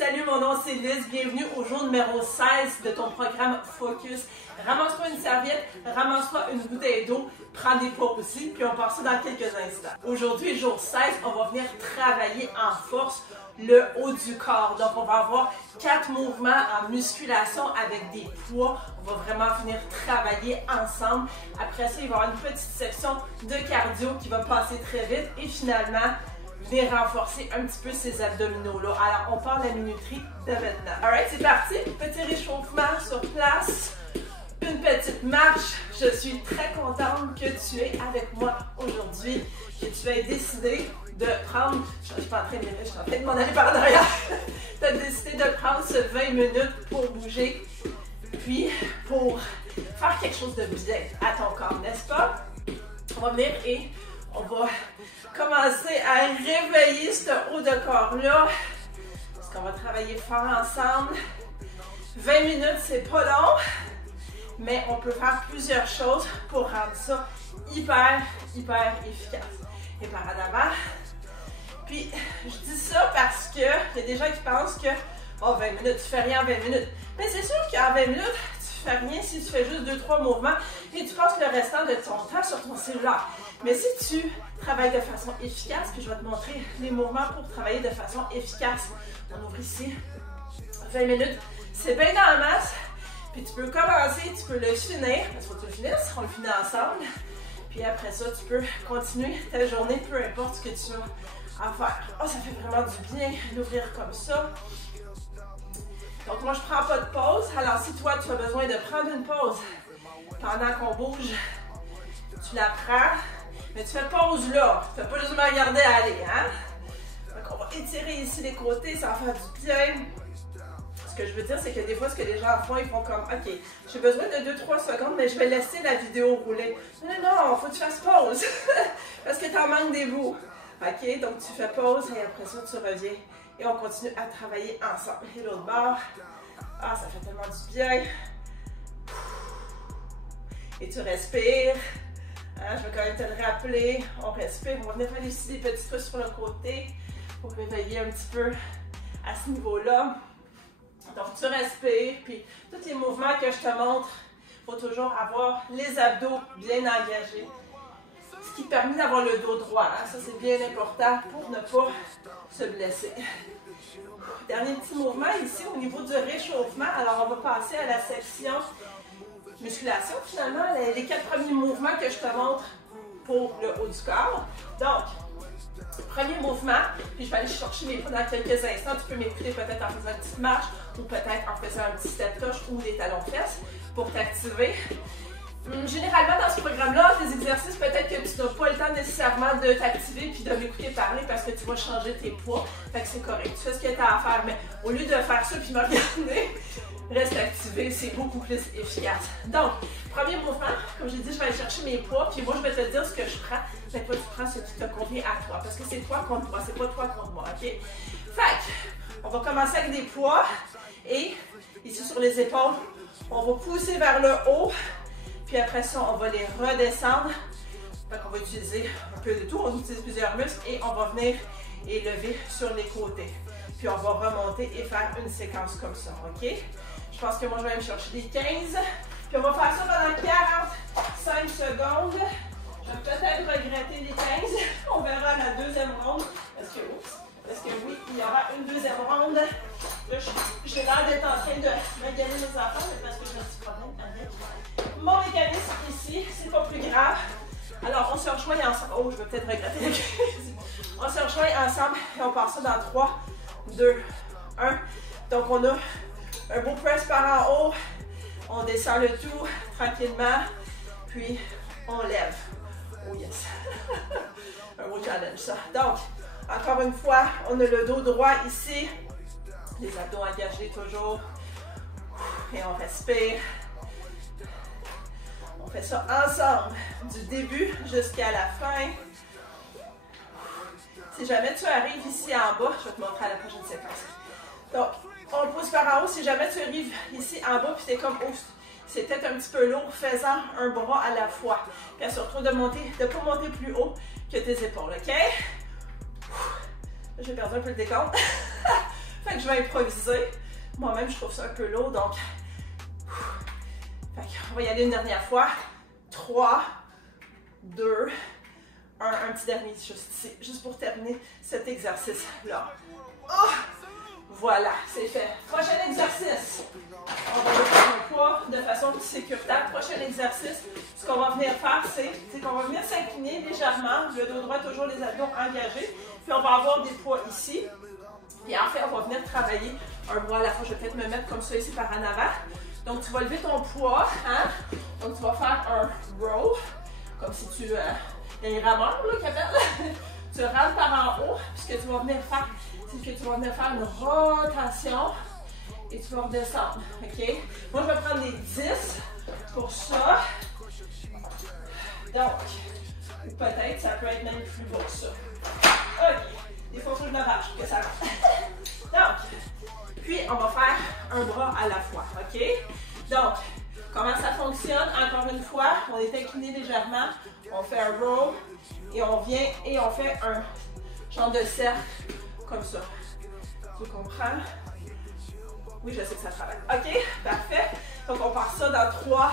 Salut, mon nom c'est Liz, bienvenue au jour numéro 16 de ton programme Focus. Ramasse-toi une serviette, ramasse-toi une bouteille d'eau, prends des poids aussi, puis on part ça dans quelques instants. Aujourd'hui, jour 16, on va venir travailler en force le haut du corps. Donc, on va avoir 4 mouvements en musculation avec des poids. On va vraiment venir travailler ensemble. Après ça, il va y avoir une petite section de cardio qui va passer très vite et finalement, venir renforcer un petit peu ces abdominaux-là. Alors, on part la minuterie de maintenant. Alright, c'est parti. Petit réchauffement sur place. Une petite marche. Je suis très contente que tu es avec moi aujourd'hui, que tu aies décidé de prendre, je suis pas en train de je suis en train de m'en aller par derrière. Tu as décidé de prendre ce 20 minutes pour bouger, puis pour faire quelque chose de bien à ton corps, n'est-ce pas? On va venir et on va commencer à réveiller ce haut de corps-là, parce qu'on va travailler fort ensemble. 20 minutes, c'est pas long, mais on peut faire plusieurs choses pour rendre ça hyper efficace. Et par en avant. Puis, je dis ça parce que il y a des gens qui pensent que oh, 20 minutes, tu fais rien en 20 minutes. Mais c'est sûr qu'en 20 minutes, tu fais rien si tu fais juste 2-3 mouvements et tu passes le restant de ton temps sur ton cellulaire. Mais si tu travailles de façon efficace, puis je vais te montrer les mouvements pour travailler de façon efficace. On ouvre ici 20 minutes. C'est bien dans la masse. Puis tu peux commencer, tu peux le finir. Parce qu'il faut que tu le finisses, on le finit ensemble. Puis après ça, tu peux continuer ta journée, peu importe ce que tu as à faire. Oh, ça fait vraiment du bien d'ouvrir comme ça. Donc moi, je prends pas de pause. Alors si toi, tu as besoin de prendre une pause pendant qu'on bouge, tu la prends. Mais tu fais pause là. Tu fais pas juste me regarder aller, hein? Donc on va étirer ici les côtés, ça va faire du bien. Ce que je veux dire, c'est que des fois, ce que les gens font, ils font comme, OK, j'ai besoin de 2-3 secondes, mais je vais laisser la vidéo rouler. Non, faut que tu fasses pause, parce que tu en manques des bouts. OK, donc tu fais pause et après ça, tu reviens et on continue à travailler ensemble. Et l'autre bord, ah, ça fait tellement du bien. Et tu respires. Hein, je vais quand même te le rappeler. On respire, on va venir faire ici des petits trucs sur le côté pour réveiller un petit peu à ce niveau-là. Donc, tu respires, puis tous les mouvements que je te montre, il faut toujours avoir les abdos bien engagés. Ce qui permet d'avoir le dos droit. Hein? Ça, c'est bien important pour ne pas se blesser. Dernier petit mouvement ici au niveau du réchauffement. Alors, on va passer à la section musculation, finalement. Les 4 premiers mouvements que je te montre pour le haut du corps. Donc, premier mouvement, puis je vais aller chercher mes pas dans quelques instants. Tu peux m'écouter peut-être en faisant une petite marche ou peut-être en faisant un petit step-touch ou des talons-fesses pour t'activer. Généralement, dans ce programme-là, les exercices, peut-être que tu n'as pas le temps nécessairement de t'activer puis de m'écouter parler parce que tu vas changer tes poids. Fait que c'est correct. Tu fais ce que tu as à faire, mais au lieu de faire ça puis me regarder, reste activé, c'est beaucoup plus efficace. Donc, premier mouvement, comme j'ai dit, je vais aller chercher mes poids, puis moi, je vais te dire ce que je prends. Mais toi, tu prends ce qui te convient à toi, parce que c'est toi contre moi, c'est pas toi contre moi, OK? Fait que, on va commencer avec des poids, et ici sur les épaules, on va pousser vers le haut, puis après ça, on va les redescendre. Fait qu'on va utiliser un peu de tout, on utilise plusieurs muscles, et on va venir élever sur les côtés. Puis on va remonter et faire une séquence comme ça, OK? Je pense que moi, je vais aller me chercher des 15. Puis on va faire ça pendant 45 secondes. Je vais peut-être regretter les 15. On verra la deuxième ronde. Parce que oui, il y aura une deuxième ronde. Là, j'ai l'air d'être en train de regarder mes enfants, mais parce que j'ai un petit problème avec mon mécanisme ici. C'est pas plus grave. Alors, on se rejoint ensemble. Oh, je vais peut-être regretter les 15. On se rejoint ensemble et on part ça dans 3, 2, 1. Donc, on a un beau press par en haut. On descend le tout tranquillement. Puis, on lève. Oh yes! Un beau challenge, ça. Donc, encore une fois, on a le dos droit ici. Les abdos engagés toujours. Et on respire. On fait ça ensemble, du début jusqu'à la fin. Si jamais tu arrives ici en bas, je vais te montrer à la prochaine séquence. Donc, on le pousse par en haut. Si jamais tu arrives ici en bas, puis t'es comme, oh, c'est peut-être un petit peu lourd, fais-en un bras à la fois. Puis surtout de ne pas monter plus haut que tes épaules, OK? J'ai perdu un peu le décompte. Fait que je vais improviser. Moi-même, je trouve ça un peu lourd, donc... Fait qu'on va y aller une dernière fois. 3, 2, 1. Un petit dernier juste ici, juste pour terminer cet exercice-là. Oh! Voilà, c'est fait. Prochain exercice. On va mettre un poids de façon plus sécuritaire. Prochain exercice, ce qu'on va venir faire, c'est qu'on va venir s'incliner légèrement, le dos droit, toujours les abdos engagés. Puis on va avoir des poids ici. Et en fait, on va venir travailler un bras à la fois. Je vais peut-être me mettre comme ça ici par en avant. Donc, tu vas lever ton poids. Hein? Donc, tu vas faire un row. Comme si tu... il y a une rameur là qui appelle. Tu rentres par en haut. Puis ce que tu vas venir faire, c'est que tu vas venir faire une rotation. Et tu vas redescendre. OK? Moi, je vais prendre les 10 pour ça. Donc, ou peut-être, ça peut être même plus beau que ça. OK. Des fois, il faut que je me vache que ça rentre. Donc, puis on va faire un bras à la fois. OK? Donc, comment ça fonctionne? Encore une fois, on est incliné légèrement. On fait un row. Et on vient et on fait un genre de cercle comme ça. Tu comprends? Oui, je sais que ça travaille. OK, parfait. Donc, on part ça dans 3,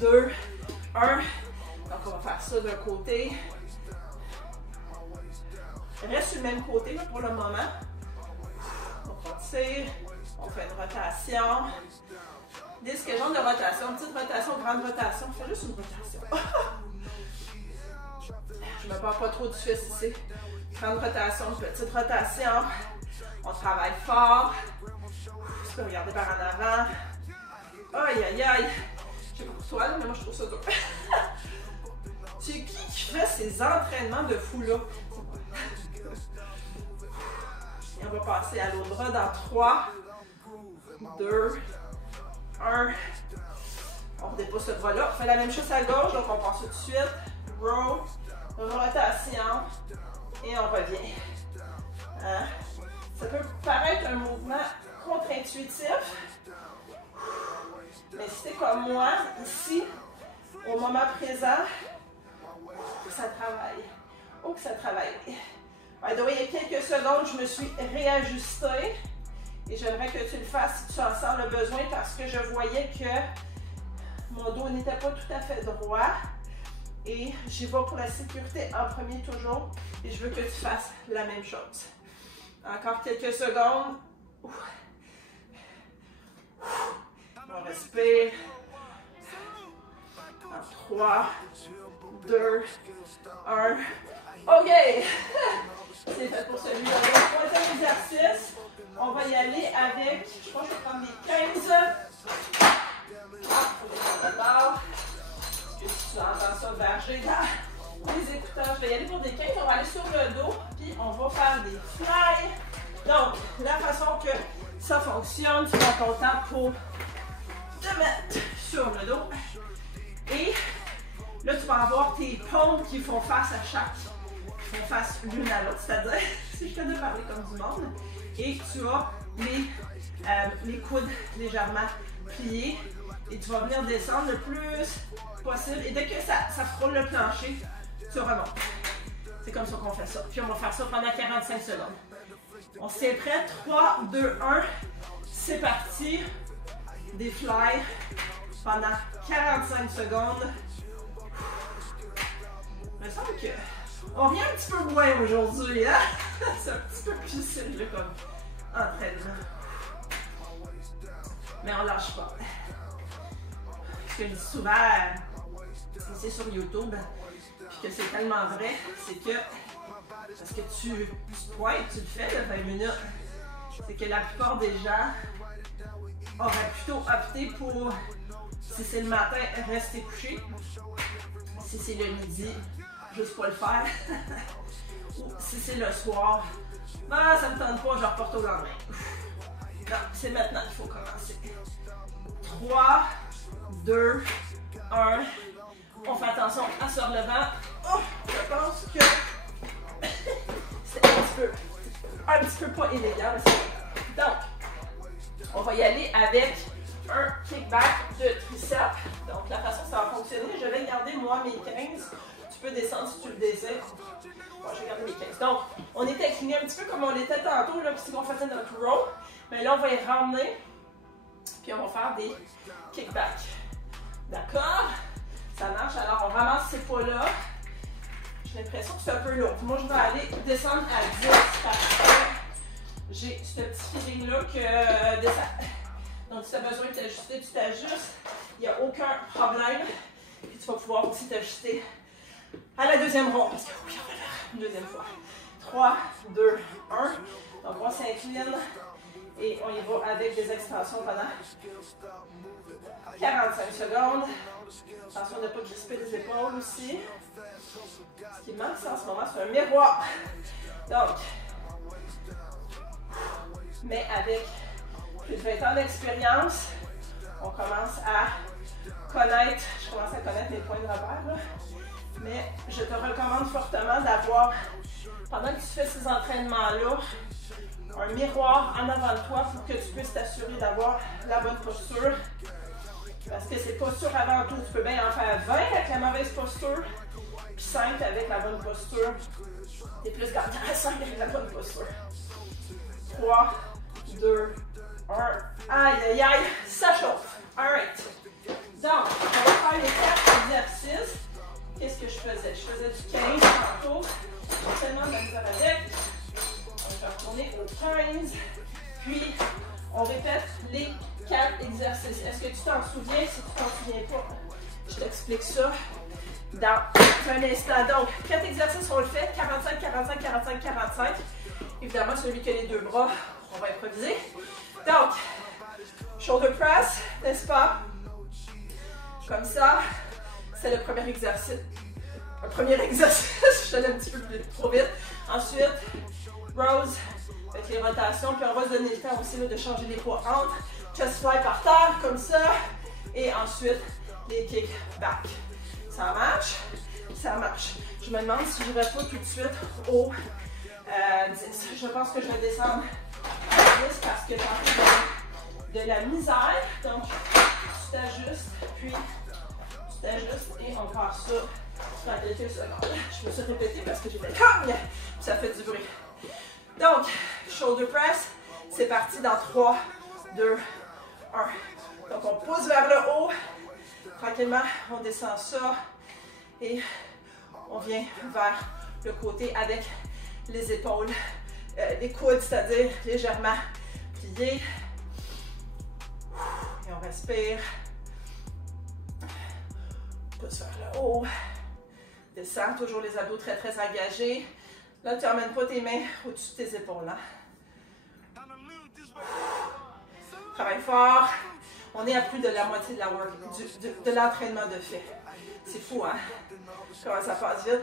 2, 1. Donc, on va faire ça d'un côté. Reste sur le même côté là, pour le moment. On tire. On fait une rotation. Dis quel genre de rotation? Petite rotation, grande rotation. Fais juste une rotation. Je ne me parle pas trop du fesse ici. Grande rotation, petite rotation. On travaille fort. Tu peux regarder par en avant. Aïe, aïe, aïe. Je sais pas pour toi, mais moi je trouve ça dur. C'est qui fait ces entraînements de fou là? Et on va passer à l'autre bras dans 3, 2, 1. On redépose ce bras-là. On fait la même chose à gauche, donc on passe tout de suite. Row, rotation, et on revient. Hein? Ça peut paraître un mouvement contre-intuitif, mais si t'es comme moi, ici, au moment présent, ça travaille. Oh, que ça travaille. By the way, il y a quelques secondes, je me suis réajustée et j'aimerais que tu le fasses si tu en sens le besoin parce que je voyais que mon dos n'était pas tout à fait droit et j'y vais pour la sécurité en premier toujours et je veux que tu fasses la même chose. Encore quelques secondes. On respire. En 3, 2, 1. OK! C'est fait pour celui-là. Le troisième exercice, on va y aller avec, je pense que je vais prendre les 15. Tu entends ça berger dans les écouteurs. Je vais y aller pour des 15. On va aller sur le dos, puis on va faire des fly. Donc, la façon que ça fonctionne, tu prends ton temps pour te mettre sur le dos. Et là, tu vas avoir tes paumes qui font face à chaque. Qui font face l'une à l'autre. C'est-à-dire, si je te donne parler comme du monde, et tu as les coudes légèrement pliés. Et tu vas venir descendre le plus possible. Et dès que ça frôle le plancher, tu remontes. C'est comme ça qu'on fait ça. Puis on va faire ça pendant 45 secondes. On s'est prêt. 3, 2, 1. C'est parti. Des fly pendant 45 secondes. Il me semble qu'on vient un petit peu loin aujourd'hui. Hein? C'est un petit peu plus difficile comme entraînement. Mais on lâche pas. Ce que je dis souvent, c'est sur YouTube, puis que c'est tellement vrai, c'est que, parce que tu pointes, tu le fais de 20 minutes, c'est que la plupart des gens auraient plutôt opté pour, si c'est le matin, rester couché, si c'est le midi, juste pas le faire, ou si c'est le soir, ben ça me tente pas, je reporte au lendemain. Non, c'est maintenant qu'il faut commencer. 3, 2, 1. On fait attention à se relevant. Oh, je pense que c'est un petit peu pas élégant. Donc, on va y aller avec un kickback de triceps. Donc, la façon que ça va fonctionner, je vais garder moi mes 15. Tu peux descendre si tu le désires. Bon, je vais garder mes 15. Donc, on est incliné swinguer un petit peu comme on l'était tantôt, là, puis qu'on faisait notre row. Mais là, on va y ramener, puis on va faire des kickbacks. D'accord? Ça marche. Alors, on ramasse ces poids-là. J'ai l'impression que c'est un peu lourd. Moi, je vais aller descendre à 10 parce que j'ai ce petit feeling-là que donc, si tu as besoin de t'ajuster, tu t'ajustes. Il n'y a aucun problème. Puis tu vas pouvoir aussi t'ajuster à la deuxième ronde. Parce que oui, on va faire une deuxième fois. 3, 2, 1. Donc, on s'incline et on y va avec des extensions pendant 45 secondes. Attention de ne pas crisper les épaules aussi. Ce qui manque, ça, en ce moment, c'est un miroir. Donc, mais avec plus de 20 ans d'expérience, on commence à connaître, je commence à connaître mes points de repère, là. Mais je te recommande fortement d'avoir, pendant que tu fais ces entraînements-là, un miroir en avant de toi pour que tu puisses t'assurer d'avoir la bonne posture. Parce que c'est posture avant tout. Tu peux bien en faire 20 avec la mauvaise posture, puis 5 avec la bonne posture. Et plus quand tu as 5 avec la bonne posture. 3, 2, 1. Aïe, aïe, aïe, ça chauffe. Alright. Donc, on va faire les 4 exercices. Qu'est-ce que je faisais? Je faisais du 15 tantôt. J'ai tellement de la misère avec. On va retourner au 15. Puis, on répète les 4 exercices. Est-ce que tu t'en souviens? Si tu t'en souviens pas, je t'explique ça dans un instant. Donc, 4 exercices, on le fait. 45, 45, 45, 45. Évidemment, celui qui a les deux bras, on va improviser. Donc, shoulder press, n'est-ce pas? Comme ça, c'est le premier exercice. Le premier exercice, je suis allée un petit peu trop vite. Ensuite, rows avec les rotations. Puis on va se donner le temps aussi là, de changer les poids entre. Chest fly par terre, comme ça. Et ensuite, les kick-back. Ça marche? Ça marche. Je me demande si je ne vais pas tout de suite au 10. Je pense que je vais descendre à 10 parce que j'ai de la misère. Donc, tu t'ajustes, puis tu t'ajustes et on part ça dans quelques secondes. Je me suis répétée parce que j'ai fait cogne, ça fait du bruit. Donc, shoulder press, c'est parti dans 3, 2, 1. Donc, on pousse vers le haut. Tranquillement, on descend ça et on vient vers le côté avec les épaules, les coudes, c'est-à-dire légèrement pliés. Et on respire. Pousse vers le haut. Descends, toujours les abdos très, très engagés. Là, tu n'emmènes pas tes mains au-dessus de tes épaules. Hein? Travaille fort. On est à plus de la moitié de la de l'entraînement de fait. C'est fou, hein? Comment ça passe vite?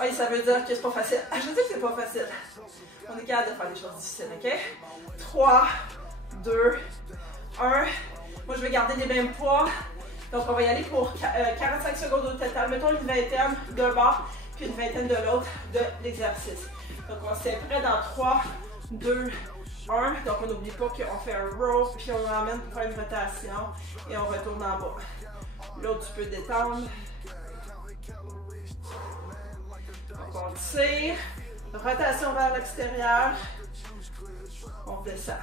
Oui, ça veut dire que c'est pas facile. Je sais que c'est pas facile. On est capable de faire des choses difficiles, OK? 3, 2, 1. Moi, je vais garder les mêmes poids. Donc, on va y aller pour 45 secondes au total. Mettons une vingtaine d'un bord, puis une vingtaine de l'autre de l'exercice. Donc, on s'est prêt dans 3, 2, 1. Donc, on n'oublie pas qu'on fait un row, puis on l'emmène pour faire une rotation et on retourne en bas. L'autre, tu peux détendre. Donc, on tire. Rotation vers l'extérieur. On descend.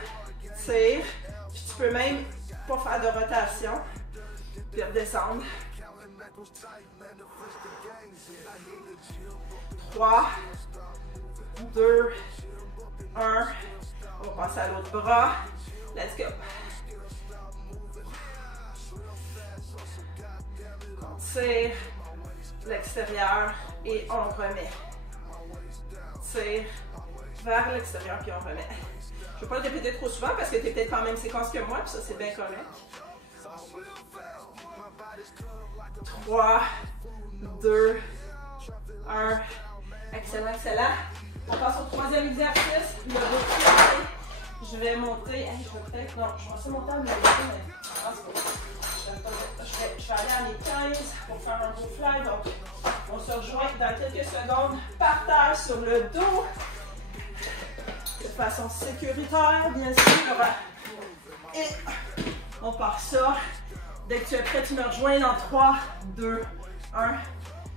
Tire. Puis, tu peux même pas faire de rotation. Puis redescendre. 3, 2, 1. On va passer à l'autre bras. Let's go. On tire l'extérieur et on remet. Tire vers l'extérieur puis on remet. Je ne vais pas le répéter trop souvent parce que tu es peut-être pas en même séquence que moi, puis ça c'est bien correct. 3, 2, 1. Excellent, excellent. On passe au troisième exercice. Le retour. Je vais monter. Hey, je vais peut-être. Non, je vais aussi monter en méditation, mais je vais aller à mes 15 pour faire un beau fly. Donc, on se rejoint dans quelques secondes par terre sur le dos. De façon sécuritaire, bien sûr. Et on part ça. Dès que tu es prêt, tu me rejoins dans 3, 2, 1.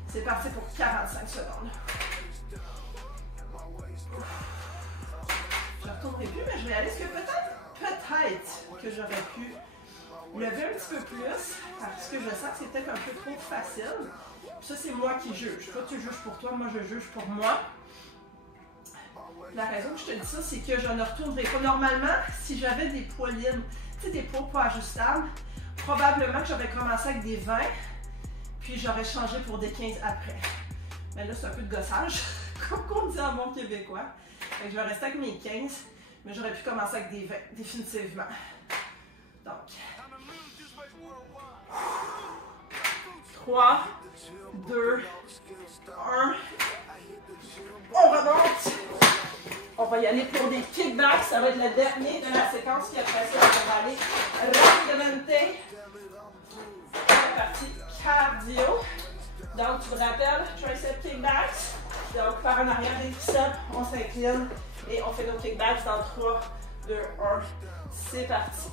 C'est parti pour 45 secondes. monterai plus, mais je réalise que peut-être que j'aurais pu lever un petit peu plus, parce que je sens que c'est peut-être un peu trop facile. Puis ça, c'est moi qui juge. Toi, tu juges pour toi, moi, je juge pour moi. La raison que je te dis ça, c'est que je ne retournerai pas. Normalement, si j'avais des poids libres, tu sais, des poids pas ajustables, probablement que j'aurais commencé avec des 20, puis j'aurais changé pour des 15 après. Mais là, c'est un peu de gossage, comme on dit en bon québécois. Fait que je vais rester avec mes 15, mais j'aurais pu commencer avec des 20, définitivement. Donc, 3, 2, 1. On remonte. On va y aller pour des kickbacks. Ça va être le dernier de la séquence qui après ça, on va aller rapidement la partie cardio. Donc, tu te rappelles, tricep kickbacks. Donc, par en arrière des triceps, on s'incline et on fait nos kickbacks dans 3, 2, 1. C'est parti.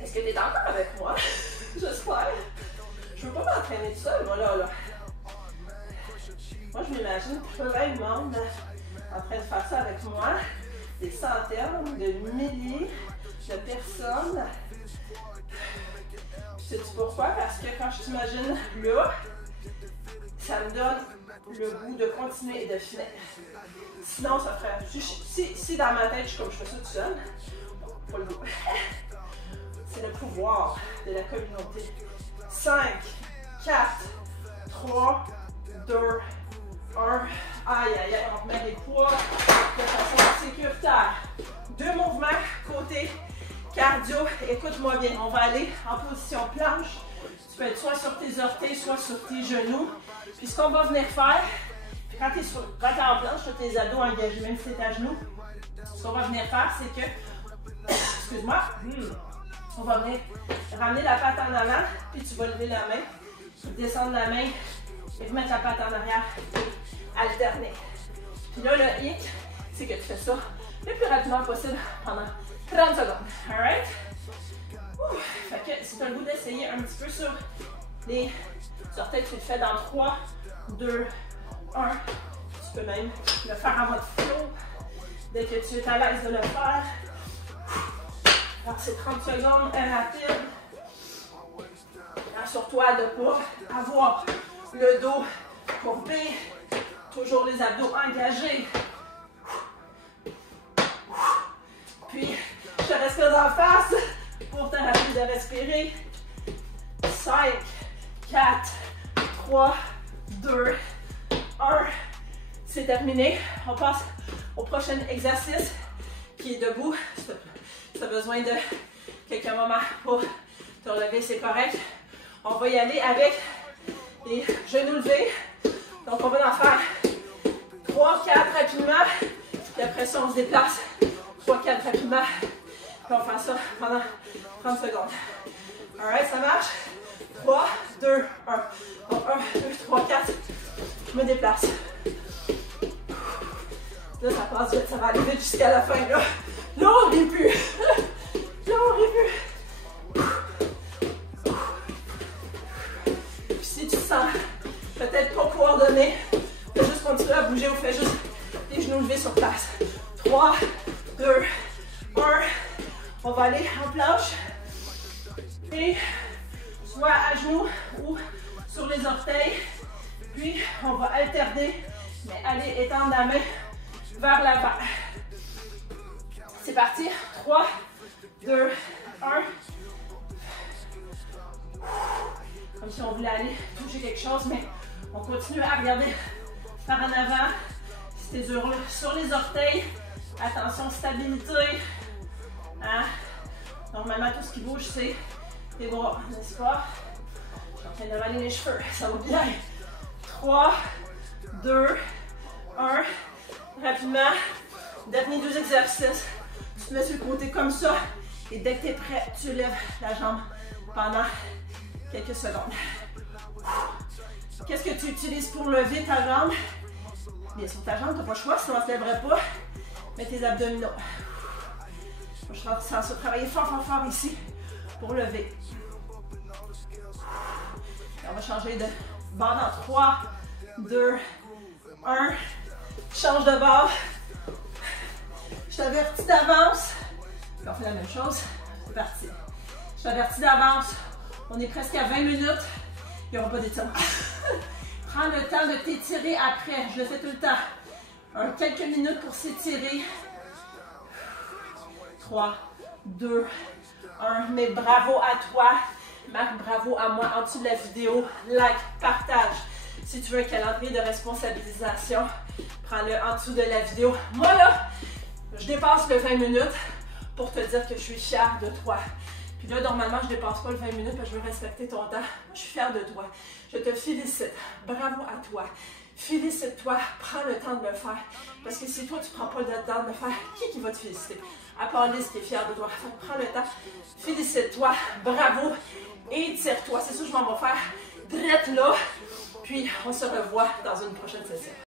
Est-ce que tu es encore avec moi? J'espère. Je ne veux pas m'entraîner tout seul, moi, là. Moi, je m'imagine plein de monde en train de faire ça avec moi. Des centaines, de milliers de personnes. Sais-tu pourquoi? Parce que quand je t'imagine là, ça me donne le goût de continuer et de finir. Sinon, ça ferait... Si dans ma tête, je fais ça tout seul, pas le goût. C'est le pouvoir de la communauté. 5, 4, 3, 2, 1. Aïe, aïe, aïe, on remet les poids de façon sécuritaire. 2 mouvements côté cardio. Écoute-moi bien, on va aller en position planche. Tu peux être soit sur tes orteils, soit sur tes genoux. Puis ce qu'on va venir faire, quand tu es en planche, tu as tes abdos engagés, même si tu es à genoux, ce qu'on va venir faire, c'est que, excuse-moi, on va venir ramener la patte en avant, puis tu vas lever la main, descendre la main, et remettre la patte en arrière, et alterner. Puis là, le hic, c'est que tu fais ça le plus rapidement possible pendant 30 secondes. Alright? Fait que si tu as le goût d'essayer un petit peu sur les orteils, tu le fais dans 3, 2, 1. Tu peux même le faire en mode flow dès que tu es à l'aise de le faire. Alors, ces 30 secondes est rapide. Assure-toi de ne pas avoir le dos courbé. Toujours les abdos engagés. Puis, je te respire d'en face pour te rappeler de respirer. 5, 4, 3, 2, 1. C'est terminé. On passe au prochain exercice qui est debout. Si tu as besoin de quelques moments pour te relever, c'est correct. On va y aller avec les genoux levés. Donc, on va en faire 3, 4 rapidement. Puis après ça, on se déplace 3, 4 rapidement. Puis on fait ça pendant 30 secondes. Alright, ça marche? 3, 2, 1. Donc, 1, 2, 3, 4. Je me déplace. Là, ça passe vite, ça va aller vite jusqu'à la fin. Là, on rit plus. Là, on rit plus. Puis si tu sens peut-être pas coordonné, fais juste continuer à bouger ou fais juste les genoux levés sur place. 3, 2, 1. On va aller en planche. Et soit à genoux ou sur les orteils. Puis, on va alterner, mais aller étendre la main vers l'avant. C'est parti. 3, 2, 1. Comme si on voulait aller toucher quelque chose, mais on continue à regarder par en avant. Si tu es sur les orteils, attention, stabilité. Hein? Normalement, tout ce qui bouge, c'est tes bras, n'est-ce pas? Je suis en train d'avaler les cheveux, ça va bien. 3, 2, 1. Rapidement. Dernier 2 exercices. Tu te mets sur le côté comme ça. Et dès que tu es prêt, tu lèves la jambe pendant quelques secondes. Qu'est-ce que tu utilises pour lever ta jambe? Bien sûr, ta jambe, tu n'as pas le choix, sinon elle ne se lèverait pas. Mets tes abdominaux. Je suis en train de travailler fort, fort, fort ici pour lever. Et on va changer de bande en 3, 2, 1. Change de bord. Je t'avertis d'avance. On fait la même chose. C'est parti. Je t'avertis d'avance. On est presque à 20 minutes. Il n'y aura pas d'étirement. Prends le temps de t'étirer après. Je le fais tout le temps. Quelques minutes pour s'étirer. 3, 2, 1. Mais bravo à toi. Marc, bravo à moi. En dessous de la vidéo, like, partage. Si tu veux un calendrier de responsabilisation, prends-le en dessous de la vidéo. Moi là, je dépasse le 20 minutes pour te dire que je suis fière de toi. Puis là, normalement, je ne dépasse pas le 20 minutes parce que je veux respecter ton temps. Je suis fière de toi. Je te félicite. Bravo à toi. Félicite-toi. Prends le temps de le faire. Parce que si toi, tu ne prends pas le temps de le faire, qui va te féliciter? À part Lise qui est fière de toi. Prends le temps. Félicite-toi. Bravo. Et tire-toi. C'est ça que je m'en vais faire. Drette là. Puis, on se revoit dans une prochaine session.